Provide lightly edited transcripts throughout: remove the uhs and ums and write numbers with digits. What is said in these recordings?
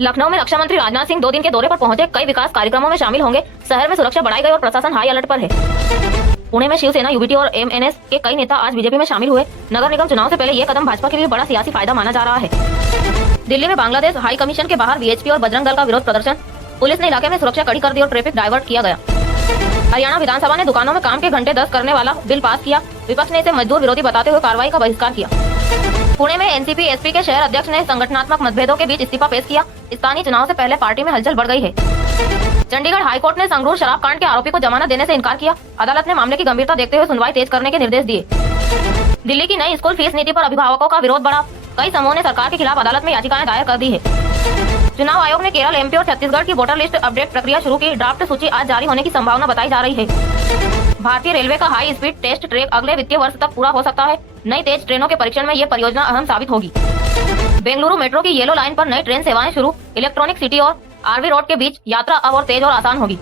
लखनऊ में रक्षा मंत्री राजनाथ सिंह 2 दिन के दौरे पर पहुंचे। कई विकास कार्यक्रमों में शामिल होंगे। शहर में सुरक्षा बढ़ाई गई और प्रशासन हाई अलर्ट पर है। पुणे में शिवसेना, यूबीटी और एमएनएस के कई नेता आज बीजेपी में शामिल हुए। नगर निगम चुनाव से पहले ये कदम भाजपा के लिए बड़ा सियासी फायदा माना जा रहा है। दिल्ली में बांग्लादेश हाई कमीशन के बाहर वीएचपी और बजरंग दल का विरोध प्रदर्शन। पुलिस ने इलाके में सुरक्षा कड़ी कर दी और ट्रैफिक डाइवर्ट किया गया। हरियाणा विधानसभा ने दुकानों में काम के घंटे 10 करने वाला बिल पास किया। विपक्ष ने इसे मजदूर विरोधी बताते हुए कार्रवाई का बहिष्कार किया। पुणे में एनसीपी एसपी के शहर अध्यक्ष ने संगठनात्मक मतभेदों के बीच इस्तीफा पेश किया। स्थानीय चुनाव से पहले पार्टी में हलचल बढ़ गई है। चंडीगढ़ हाईकोर्ट ने संगरूर शराब कांड के आरोपी को जमानत देने से इनकार किया। अदालत ने मामले की गंभीरता देखते हुए सुनवाई तेज करने के निर्देश दिए। दिल्ली की नई स्कूल फीस नीति पर अभिभावकों का विरोध बढ़ा। कई समूहों ने सरकार के खिलाफ अदालत में याचिकाएं दायर कर दी है। चुनाव आयोग ने केरल, एमपी और छत्तीसगढ़ की वोटर लिस्ट अपडेट प्रक्रिया शुरू की। ड्राफ्ट सूची आज जारी होने की संभावना बताई जा रही है। भारतीय रेलवे का हाई स्पीड टेस्ट ट्रैक अगले वित्तीय वर्ष तक पूरा हो सकता है। नई तेज ट्रेनों के परीक्षण में ये परियोजना अहम साबित होगी। बेंगलुरु मेट्रो की येलो लाइन पर नई ट्रेन सेवाएं शुरू। इलेक्ट्रॉनिक सिटी और आरवी रोड के बीच यात्रा अब और तेज और आसान होगी।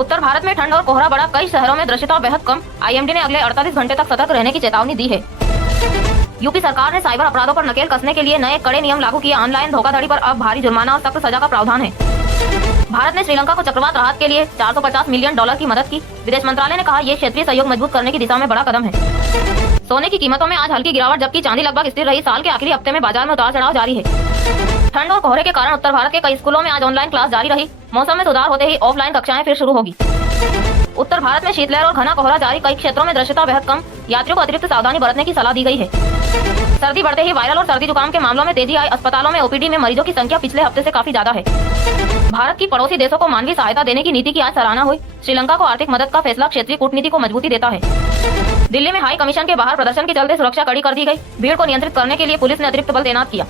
उत्तर भारत में ठंड और कोहरा बढ़ा। कई शहरों में दृश्यता बेहद कम। आईएमडी ने अगले 48 घंटे तक सतर्क रहने की चेतावनी दी है। यूपी सरकार ने साइबर अपराधों पर नकेल कसने के लिए नए कड़े नियम लागू किए। ऑनलाइन धोखाधड़ी पर अब भारी जुर्माना और सख्त सजा का प्रावधान है। भारत ने श्रीलंका को चक्रवात राहत के लिए $450 मिलियन की मदद की। विदेश मंत्रालय ने कहा, यह क्षेत्रीय सहयोग मजबूत करने की दिशा में बड़ा कदम है। सोने की कीमतों में आज हल्की गिरावट, जबकि चांदी लगभग स्थिर रही। साल के आखिरी हफ्ते में बाजार में उतार चढ़ाव जारी है। ठंड और कोहरे के कारण उत्तर भारत के कई स्कूलों में आज ऑनलाइन क्लास जारी रही। मौसम में सुधार होते ही ऑफलाइन कक्षाएं फिर शुरू होगी। उत्तर भारत में शीतलहर और घना कोहरा जारी। कई क्षेत्रों में दृश्यता बेहद कम। यात्रियों को अतिरिक्त सावधानी बरतने की सलाह दी गई है। सर्दी बढ़ते ही वायरल और सर्दी जुकाम के मामलों में तेजी आई। अस्पतालों में ओपीडी में मरीजों की संख्या पिछले हफ्ते से काफी ज्यादा है। भारत की पड़ोसी देशों को मानवीय सहायता देने की नीति की आज सराहना हुई। श्रीलंका को आर्थिक मदद का फैसला क्षेत्रीय कूटनीति को मजबूती देता है। दिल्ली में हाई कमीशन के बाहर प्रदर्शन के चलते सुरक्षा कड़ी कर दी गई। भीड़ को नियंत्रित करने के लिए पुलिस ने अतिरिक्त बल तैनात किया।